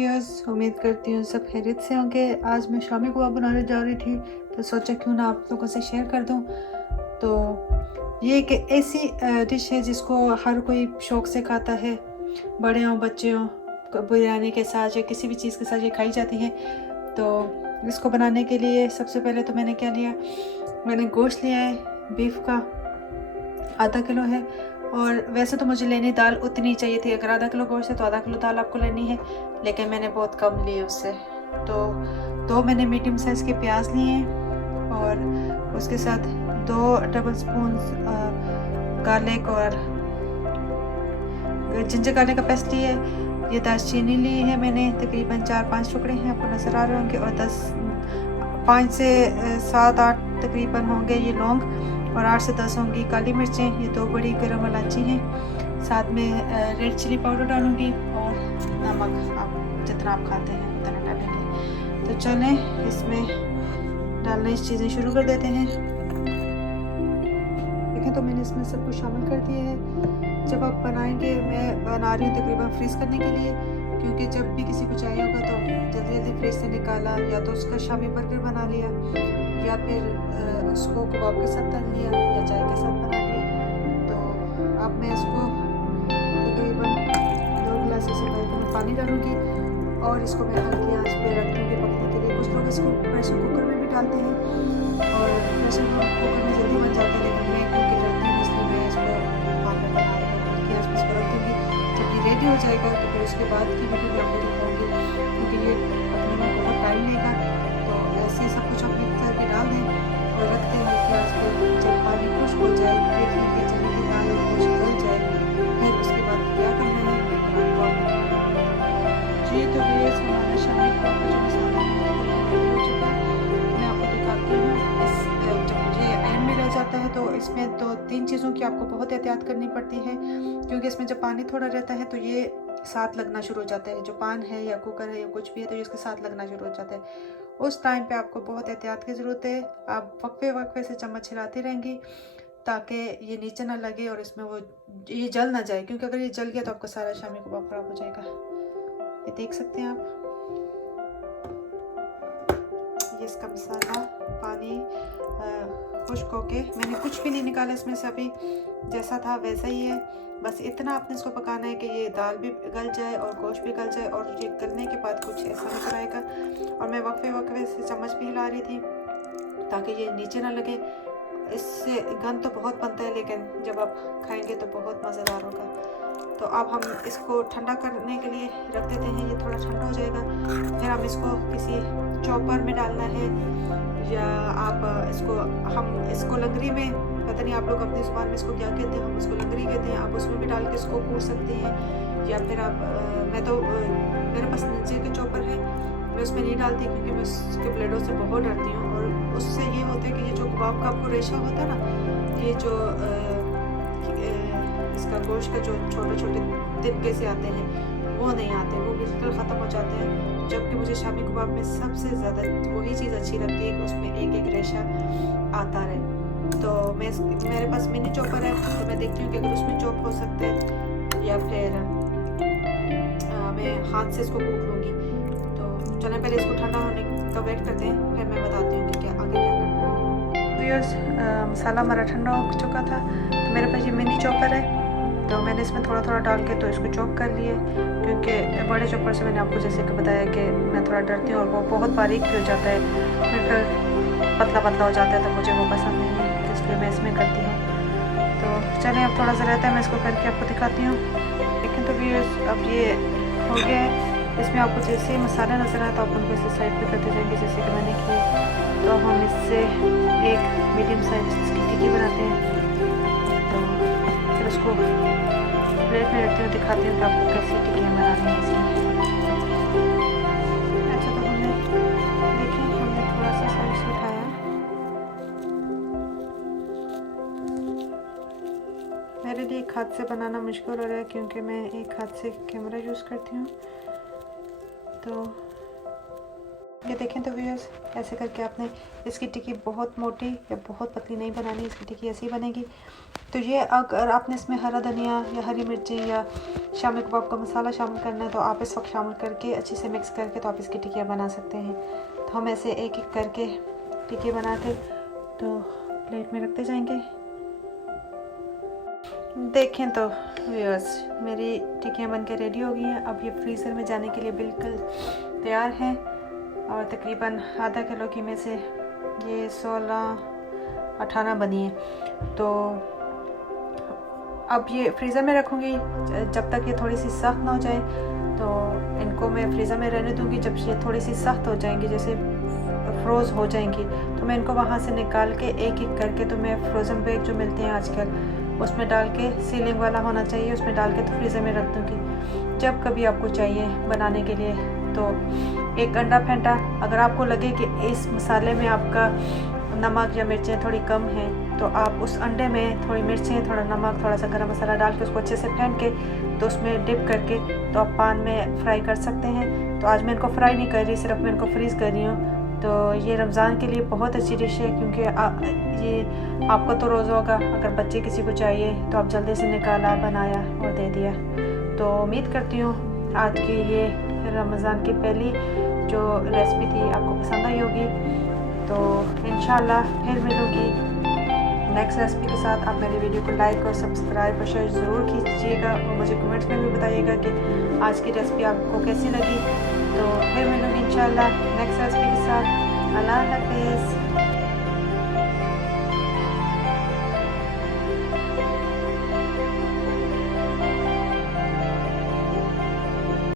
Viewers, उम्मीद करती हूँ सब खैरियत से होंगे। आज मैं शामी कबाब बनाने जा रही थी तो सोचा क्यों ना आप लोगों से शेयर कर दूँ। तो ये एक ऐसी डिश है जिसको हर कोई शौक़ से खाता है, बड़े हों बच्चे हों, बिरयानी के साथ या किसी भी चीज़ के साथ ये खाई जाती है। तो इसको बनाने के लिए सबसे पहले तो मैंने क्या लिया, मैंने गोश्त लिया है बीफ का, आधा किलो है। और वैसे तो मुझे लेनी दाल उतनी चाहिए थी, अगर आधा किलो गोश्त है तो आधा किलो दाल आपको लेनी है, लेकिन मैंने बहुत कम ली उससे। तो दो मैंने मीडियम साइज़ के प्याज लिए हैं और उसके साथ 2 टेबल स्पून गार्लिक और जिंजर गार्लिक का पेस्ट लिया है। ये दालचीनी ली है मैंने, तकरीबन 4-5 टुकड़े हैं, आपको नज़र आ रहे होंगे। और 5 से 7-8 तकरीबन होंगे ये लौंग, और 8 से 10 होंगी काली मिर्चें। ये 2 बड़ी गरम इलायची हैं। साथ में रेड चिली पाउडर डालूंगी और नमक आप जितना आप खाते हैं उतना डालेंगे। तो चलें इसमें डालना इस चीज़ें शुरू कर देते हैं। देखें तो मैंने इसमें सब कुछ शामिल कर दिया है। जब आप बनाएंगे, मैं बना रही हूँ तकरीबन फ्रीज़ करने के लिए, क्योंकि जब भी किसी को चाहिए होगा तो जल्दी जल्दी फ्रिज से निकाला, या तो उसका शामी बर्गर बना लिया, या फिर उसको कबाब के साथ तल लिया, या चाय के साथ बना लिया। तो अब मैं इसको तकरीबन 2 गिलास से पानी डालूंगी और इसको मैं हल्की आंच पे रख दूँगी पकने के लिए। कुछ लोग इसको प्रेशर कुकर में भी डालते हैं और प्रेशर कुकर में जल्दी बन जाती है, लेकिन मैं क्योंकि डरती हूँ इसलिए मैं इसको बाद में बना रही हूँ, हल्की आंच पे इसको रख दूँगी। जब ये रेडी हो जाएगा तो फिर उसके बाद की वीडियो भी आपको दिखाऊंगी, क्योंकि ये पकने में बहुत टाइम लेगा। तो ऐसे सब कुछ आप मिक्स करके डाल दें और रखते हैं हल्की आंच पे। जब पानी खुश्क हो जाए, देखें कि चने की दाल और गोश्त गल जाए, फिर उसके बाद क्या करना है मैं आपको जी। तो ये हमारा शामी कबाब का जो मसाला है रेडी हो चुका है, मैं आपको दिखाती हूँ। जब ये एंड में रह जाता है तो इसमें 2-3 चीज़ों की आपको बहुत एहतियात करनी पड़ती है, क्योंकि इसमें जब पानी थोड़ा रहता है तो ये साथ लगना शुरू हो जाता है। जो पान है या कुकर है या कुछ भी है तो ये इसके साथ लगना शुरू हो जाता है। उस टाइम पे आपको बहुत एहतियात की ज़रूरत है। आप वक्फे से चम्मच हिलाती रहेंगी ताकि ये नीचे ना लगे और इसमें वो ये जल ना जाए, क्योंकि अगर ये जल गया तो आपका सारा शामी कबाब ख़राब हो जाएगा। ये देख सकते हैं आप, ये इसका मसाला पानी खुश्क होके, मैंने कुछ भी नहीं निकाला इसमें से, अभी जैसा था वैसा ही है। बस इतना आपने इसको पकाना है कि ये दाल भी गल जाए और गोश्त भी गल जाए, और ये गलने के बाद कुछ ऐसा नजर आएगा। और मैं वक्फे से चम्मच भी हिला रही थी ताकि ये नीचे ना लगे। इससे गंद तो बहुत बनता है, लेकिन जब आप खाएंगे तो बहुत मज़ेदार होगा। तो अब हम इसको ठंडा करने के लिए रख देते हैं, ये थोड़ा ठंडा हो जाएगा। फिर हम इसको किसी चॉपर में डालना है, या आप इसको लंगरी में, पता नहीं आप लोग अपनी ज़ुबान में इसको क्या कहते हैं, हम इसको लंगरी कहते हैं। आप उसमें भी डाल के इसको कूट सकते हैं, या फिर आप मेरे पास नीचे के चॉपर है, मैं उसमें नहीं डालती क्योंकि मैं उसके ब्लेडों से बहुत डरती हूँ। और उससे ये होता है कि ये जो कबाब का आपको रेशा होता है ना, ये जो इसका गोश्त का जो छोटे छोटे तिनके से आते हैं वो नहीं आते, वो बिल्कुल ख़त्म हो जाते हैं। जबकि मुझे शामी कबाब में सबसे ज़्यादा वही चीज़ अच्छी लगती है कि उसमें एक एक रेशा आता रहे। तो मेरे पास मिनी चॉपर है, तो मैं देखती हूँ कि अगर उसमें चॉप हो सकता है, या फिर मैं हाथ से इसको कूट लूँगी। तो चलें पहले इसको ठंडा होने का वेट करते हैं, फिर मैं बताती हूँ कि आगे क्या करना है। व्यूअर्स, मसाला हमारा ठंडा हो चुका था, तो मेरे पास ये मिनी चॉपर है, तो मैंने इसमें थोड़ा थोड़ा डाल के तो इसको चॉप कर लिए, क्योंकि बड़े चॉपर से मैंने आपको जैसे कि बताया कि मैं थोड़ा डरती हूँ और वो बहुत बारीक भी हो जाता है, फिर पतला पतला हो जाता है, तो मुझे वो पसंद नहीं है, तो इसलिए मैं इसमें करती हूँ। तो चलें अब थोड़ा सा रहता है, मैं इसको करके आपको दिखाती हूँ। लेकिन तो व्यूअर्स अब ये हो गया है। इसमें आपको जैसे मसाला नज़र आए तो आप उनको इसे साइड पे करते जाएंगे जैसे कि मैंने किया। तो हम इससे एक मीडियम साइज की टिक्की बनाते हैं, तो फिर उसको प्लेट में रखते हुए दिखाती हूँ कि आपको कैसी टिक्कियाँ बनानी है इसमें। अच्छा, तो हमने थोड़ा सा साइज उठाया, मेरे लिए एक हाथ से बनाना मुश्किल हो रहा है क्योंकि मैं एक हाथ से कैमरा यूज़ करती हूँ। तो ये देखें तो व्यूअर्स, ऐसे करके आपने इसकी टिक्की बहुत मोटी या बहुत पतली नहीं बनानी, इसकी टिक्की ऐसी बनेगी। तो ये अगर आपने इसमें हरा धनिया या हरी मिर्ची या शामी कबाब का मसाला शामिल करना है तो आप इस वक्त शामिल करके अच्छे से मिक्स करके तो आप इसकी टिक्कियाँ बना सकते हैं। तो हम ऐसे एक एक करके टिक्की बना के तो प्लेट में रखते जाएंगे। देखें तो व्यूअर्स, मेरी टिक्कियाँ बनके रेडी हो गई हैं। अब ये फ्रीज़र में जाने के लिए बिल्कुल तैयार हैं और तकरीबन आधा किलो की में से ये 16-18 बनी है। तो अब ये फ्रीज़र में रखूँगी जब तक ये थोड़ी सी सख्त ना हो जाए। तो इनको मैं फ्रीज़र में रहने दूँगी। जब ये थोड़ी सी सख्त हो जाएंगी, जैसे फ्रोज़ हो जाएंगी, तो मैं इनको वहाँ से निकाल के एक एक करके तो मैं फ्रोज़न बैग जो मिलते हैं आजकल उसमें डाल के, सीलिंग वाला होना चाहिए, उसमें डाल के तो फ्रीज़र में रख दूँगी। जब कभी आपको चाहिए बनाने के लिए तो एक अंडा फेंटा, अगर आपको लगे कि इस मसाले में आपका नमक या मिर्चें थोड़ी कम हैं तो आप उस अंडे में थोड़ी मिर्चें, थोड़ा नमक, थोड़ा सा गरम मसाला डाल के उसको अच्छे से फेंट के तो उसमें डिप करके तो आप पान में फ्राई कर सकते हैं। तो आज मैं इनको फ्राई नहीं कर रही, सिर्फ मैं इनको फ्रीज़ कर रही हूँ। तो ये रमज़ान के लिए बहुत अच्छी डिश है, क्योंकि ये आपका तो रोज़ा होगा, अगर बच्चे किसी को चाहिए तो आप जल्दी से निकाला, बनाया और दे दिया। तो उम्मीद करती हूँ आज की ये रमज़ान की पहली जो रेसिपी थी आपको पसंद आई होगी। तो इंशाल्लाह फिर मिलूँगी नेक्स्ट रेसिपी के साथ। आप मेरी वीडियो को लाइक और सब्सक्राइब और शेयर ज़रूर कीजिएगा और मुझे कमेंट्स में भी बताइएगा कि आज की रेसिपी आपको कैसी लगी। तो फिर मिलूँगी इंशाल्लाह नेक्स्ट रेसिपी के साथ। अल्लाह हाफ़िज़।